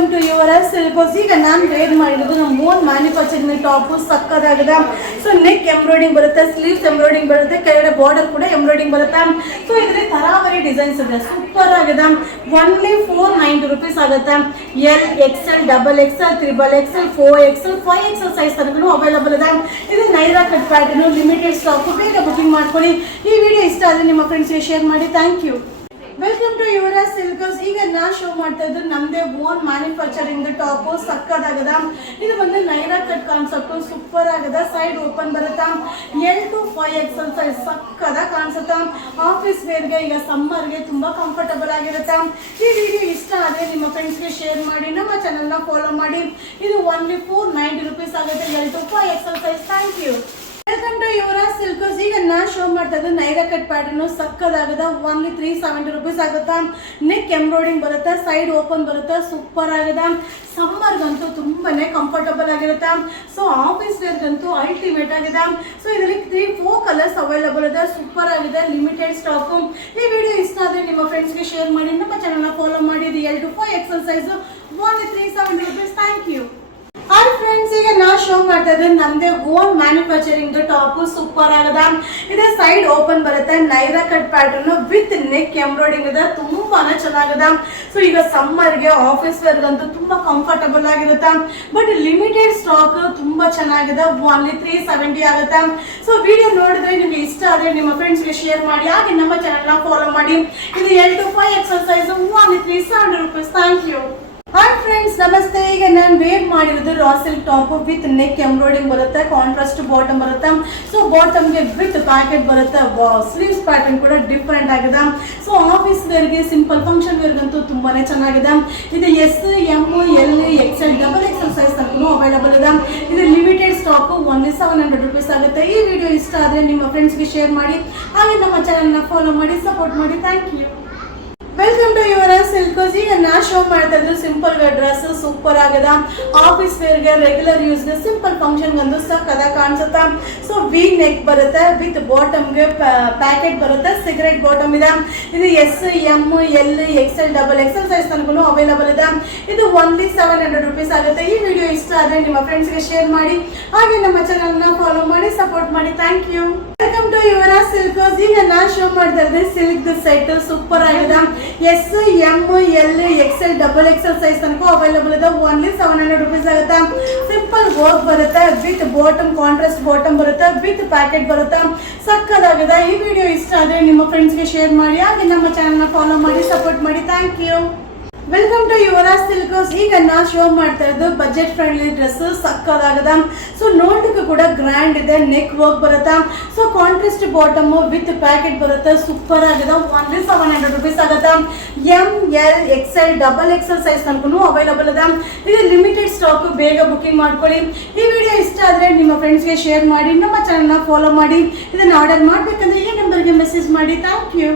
Welcome to your ಸಿಲ್ಕೋಸ್. ಈಗ ನಾನು wear ಮಾಡಿರೋದು ನಮ್ಮ ಓನ್ ಮ್ಯಾನುಫ್ಯಾಕ್ಚರಿಂಗ್ ಟಾಪು ಸಕ್ಕದಾಗಿದೆ. ಸೊ ನೆಕ್ ಎಂಬ್ರಾಯ್ಡಿಂಗ್ ಬರುತ್ತೆ, ಸ್ಲೀವ್ಸ್ ಎಂಬ್ರಾಯ್ಡಿಂಗ್ ಬರುತ್ತೆ, ಕೆಳಗಡೆ ಬಾರ್ಡರ್ ಕೂಡ ಎಂಬ್ರಾಯ್ಡಿಂಗ್ ಬರುತ್ತೆ. ಸೊ ಇದರಲ್ಲಿ ತರಾವರಿ ಡಿಸೈನ್ಸ್ ಇದೆ, ಸೂಪರ್ ಆಗಿದೆ. ಓನ್ಲಿ 490 rupees ಆಗುತ್ತೆ. L XL, double XL, triple XL, 4XL, 5XL size ತನಕ ಅವೈಲಬಲ್ ಇದೆ. ಇದು Naira cut pattern, limited stock. ಬೇಗ ಬುಕಿಂಗ್ ಮಾಡ್ಕೊಳ್ಳಿ. ಈ ವಿಡಿಯೋ ಇಷ್ಟ ಆದರೆ ನಿಮ್ಮ ಫ್ರೆಂಡ್ಸ್ಗೆ ಶೇರ್ ಮಾಡಿ. Thank you. Welcome to Yuvaraj ಸಿಲ್ಕರ್ಸ್. ಈಗ ನಾನು ಶೋ ಮಾಡ್ತಾ ಇದ್ದು ನಮ್ಮದೇ ಓನ್ ಮ್ಯಾನುಫ್ಯಾಕ್ಚರಿಂಗ್ ಟಾಪು ಸಕ್ಕದಾಗದ. ಇದು ಬಂದು ನೈರಾ ಕಟ್ ಕಾನ್ಸೆಪ್ಟು, ಸೂಪರ್ ಆಗದ. ಸೈಡ್ ಓಪನ್ ಬರುತ್ತಾ, L to 5XL ಸೈಜ್ ಸಕ್ಕದ ಕಾಣಿಸುತ್ತಾ. ಆಫೀಸ್ ವೇರ್ಗೆ, ಈಗ ಸಮ್ಮರ್ಗೆ ತುಂಬ ಕಂಫರ್ಟಬಲ್ ಆಗಿರುತ್ತೆ. ಈ ವಿಡಿಯೋ ಇಷ್ಟ ಆದರೆ ನಿಮ್ಮ ಫ್ರೆಂಡ್ಸ್ಗೆ ಶೇರ್ ಮಾಡಿ, ನಮ್ಮ ಚಾನಲ್ನ ಫಾಲೋ ಮಾಡಿ. ಇದು ಓನ್ಲಿ 490 rupees ಆಗುತ್ತೆ. L to 5XL size. Thank you. Welcome to Yuvaraj ಸಿಲ್ಕರ್ಸ್. ಈಗ ನಾನು ಶೋ ಮಾಡ್ತಾ ಇದ್ದು ನೈರಾ ಕಟ್ ಪ್ಯಾಟರ್ನು ಸಕ್ಕದಾಗದ. ಓನ್ಲಿ 370 rupees ಆಗುತ್ತಾ. ನೆಕ್ ಎಂಬ್ರಾಯ್ಡಿಂಗ್ ಬರುತ್ತೆ, ಸೈಡ್ ಓಪನ್ ಬರುತ್ತೆ, ಸೂಪರ್ ಆಗಿದೆ. ಸಮ್ಮರ್ಗಂತೂ ತುಂಬಾನೇ ಕಂಫರ್ಟಬಲ್ ಆಗಿರುತ್ತೆ. ಸೊ ಆಫೀಸ್ ವೇರ್ಗಂತೂ ಅಲ್ಟಿಮೇಟ್ ಆಗಿದೆ. ಸೊ ಇದರಲ್ಲಿ 3-4 ಕಲರ್ಸ್ ಅವೈಲಬಲ್ ಇದೆ, ಸೂಪರ್ ಆಗಿದೆ. Limited stock. ಈ ವಿಡಿಯೋ ಇಷ್ಟ ಆದರೆ ನಿಮ್ಮ ಫ್ರೆಂಡ್ಸ್ಗೆ ಶೇರ್ ಮಾಡಿ, ನಮ್ಮ ಚಾನಲ್ನ ಫಾಲೋ ಮಾಡಿ. ಇದು L to 5XL size. Only 370 rupees. Thank you. Hi friends, ಈಗ ನಾವು ಶೋ ಮಾಡ್ತಾ ಇದ್ರೆ ನಮ್ಮದೇ ಓನ್ ಮ್ಯಾನುಫ್ಯಾಕ್ಚರಿಂಗ್ ಟಾಪು ಸೂಪರ್ ಆಗದ. ಇದೆ ಸೈಡ್ ಓಪನ್ ಬರುತ್ತೆ, Naira cut pattern with neck embroidering ಇದೆ, ತುಂಬಾನೇ ಚೆನ್ನಾಗಿದೆ. ಸೊ ಈಗ ಸಮ್ಮರ್ಗೆ, ಆಫೀಸ್ ವೇರ್ಗಂತೂ ತುಂಬಾ ಕಂಫರ್ಟಬಲ್ ಆಗಿರುತ್ತೆ. ಬಟ್ ಲಿಮಿಟೆಡ್ ಸ್ಟಾಕ್ ತುಂಬಾ ಚೆನ್ನಾಗಿದೆ. ಓನ್ಲಿ 370 ಆಗುತ್ತೆ. ಸೊ ವಿಡಿಯೋ ನೋಡಿದ್ರೆ ನಿಮ್ಗೆ ಇಷ್ಟ ಆದರೆ ನಿಮ್ಮ ಫ್ರೆಂಡ್ಸ್ಗೆ ಶೇರ್ ಮಾಡಿ, ಹಾಗೆ ನಮ್ಮ ಚಾನಲ್ನ ಫಾಲೋ ಮಾಡಿ. ಇದು L to 5XL size. Only 370 rupees. Thank you. Hi friends, ನಮಸ್ತೆ. ಈಗ ನಾನು ವೇರ್ ಮಾಡಿರೋದು raw silk top with neck embroidering ಬರುತ್ತೆ, ಕಾಂಟ್ರಾಸ್ಟ್ ಬಾಟಮ್ ಬರುತ್ತೆ. ಸೊ ಬಾಟಮ್ಗೆ ವಿತ್ ಪ್ಯಾಕೆಟ್ ಬರುತ್ತೆ. ಸ್ಲೀವ್ಸ್ ಪ್ಯಾಟರ್ನ್ ಕೂಡ ಡಿಫ್ರೆಂಟ್ ಆಗಿದೆ. ಸೊ ಆಫೀಸ್ ವೇರ್ಗೆ, ಸಿಂಪಲ್ ಫಂಕ್ಷನ್ ವೇರ್ಗಂತೂ ತುಂಬಾನೇ ಚೆನ್ನಾಗಿದೆ. ಇದು S, M, L, XL, double XL size ತನಕ ಅವೈಲಬಲ್ ಇದೆ. ಇದು ಲಿಮಿಟೆಡ್ ಸ್ಟಾಕ್. ಓನ್ಲಿ 700 rupees ಆಗುತ್ತೆ. ಈ ವಿಡಿಯೋ ಇಷ್ಟ ಆದರೆ ನಿಮ್ಮ ಫ್ರೆಂಡ್ಸ್ಗೆ ಶೇರ್ ಮಾಡಿ, ಹಾಗೆ ನಮ್ಮ ಚಾನಲ್ನ ಫಾಲೋ ಮಾಡಿ, ಸಪೋರ್ಟ್ ಮಾಡಿ. Thank you. Welcome to Yuvaraj ಸಿಲ್ಕರ್ಸ್. ಈಗ ನಾನು ಶೋ ಮಾಡ್ತಾ ಇದ್ದು ಸಿಂಪಲ್ ವೇರ್ ಡ್ರೆಸ್ ಸೂಪರ್ ಆಗದ. ಆಫೀಸ್ ವೇರ್ಗೆ, ರೆಗ್ಯುಲರ್ ಯೂಸ್ಗೆ, ಸಿಂಪಲ್ ಫಂಕ್ಷನ್ಗಂದು ಸಕ್ಕದ ಕಾಣಿಸುತ್ತಾ. ಸೊ ವಿ ನೆಕ್ ಬರುತ್ತೆ, ವಿತ್ ಬಾಟಮ್ಗೆ ಪ್ಯಾಕೆಟ್ ಬರುತ್ತೆ, ಸಿಗರೆಟ್ ಬಾಟಮ್ ಇದೆ. ಇದು S, M, L, XL, double XL size ತನಕ ಅವೈಲಬಲ್ ಇದೆ. ಇದು ಓನ್ಲಿ 700 rupees ಆಗುತ್ತೆ. ಈ ವಿಡಿಯೋ ಇಷ್ಟ ಆದರೆ ನಿಮ್ಮ ಫ್ರೆಂಡ್ಸ್ಗೆ ಶೇರ್ ಮಾಡಿ, ಹಾಗೆ ನಮ್ಮ ಚಾನಲ್ನ ಫಾಲೋ ಮಾಡಿ, ಸಪೋರ್ಟ್ ಮಾಡಿ. Thank you. Welcome to Yuvaraj ಸಿಲ್ಕರ್ಸ್. ಈಗ ನಾನು ಶೋ ಮಾಡ್ತಾ ಇದ್ದೆ ಸಿಲ್ಕ್ ಸೆಟ್ ಸೂಪರ್ ಆಗಿದೆ. S, M, L, XL, double XL size ತನಕ ಅವೈಲಬಲ್ ಇದೆ. ಓನ್ಲಿ 700 rupees ಆಗುತ್ತೆ. ಸಿಂಪಲ್ ವರ್ಕ್ ಬರುತ್ತೆ, ವಿತ್ ಬಾಟಮ್, ಕಾಂಟ್ರಾಸ್ಟ್ ಬಾಟಮ್ ಬರುತ್ತೆ, ವಿತ್ ಪ್ಯಾಕೆಟ್ ಬರುತ್ತೆ, ಸಕ್ಕದಾಗಿದೆ. ಈ ವಿಡಿಯೋ ಇಷ್ಟ ಆದರೆ ನಿಮ್ಮ ಫ್ರೆಂಡ್ಸ್ಗೆ ಶೇರ್ ಮಾಡಿ, ಹಾಗೆ ನಮ್ಮ ಚಾನಲ್ನ ಫಾಲೋ ಮಾಡಿ, ಸಪೋರ್ಟ್ ಮಾಡಿ. Thank you. Welcome to Yuvaraj ಸಿಲ್ಕರ್ಸ್. ಈಗ ನಾನು ಶೋ ಮಾಡ್ತಾ ಇದ್ದು ಬಜೆಟ್ ಫ್ರೆಂಡ್ಲಿ ಡ್ರೆಸ್ ಸಕ್ಕದಾಗದ. ಸೊ ನೋಟಕ್ಕೆ ಕೂಡ ಗ್ರ್ಯಾಂಡ್ ಇದೆ, ನೆಕ್ ವರ್ಕ್ ಬರುತ್ತೆ. So contrast bottom with packet ಬರುತ್ತೆ, ಸೂಪರ್ ಆಗಿದೆ. ಓನ್ಲಿ 700 rupees ಆಗುತ್ತೆ. M, L, XL, double XL size ತನಕ ಅವೈಲಬಲ್ ಇದೆ. ಇದು ಲಿಮಿಟೆಡ್ ಸ್ಟಾಕ್. ಬೇಗ ಬುಕಿಂಗ್ ಮಾಡ್ಕೊಳ್ಳಿ. ಈ ವಿಡಿಯೋ ಇಷ್ಟ ಆದರೆ ನಿಮ್ಮ ಫ್ರೆಂಡ್ಸ್ಗೆ ಶೇರ್ ಮಾಡಿ, ನಮ್ಮ ಚಾನಲ್ನ ಫಾಲೋ ಮಾಡಿ. ಇದನ್ನು ಆರ್ಡರ್ ಮಾಡಬೇಕಂದ್ರೆ ಈ ನಂಬರ್ಗೆ ಮೆಸೇಜ್ ಮಾಡಿ. Thank you.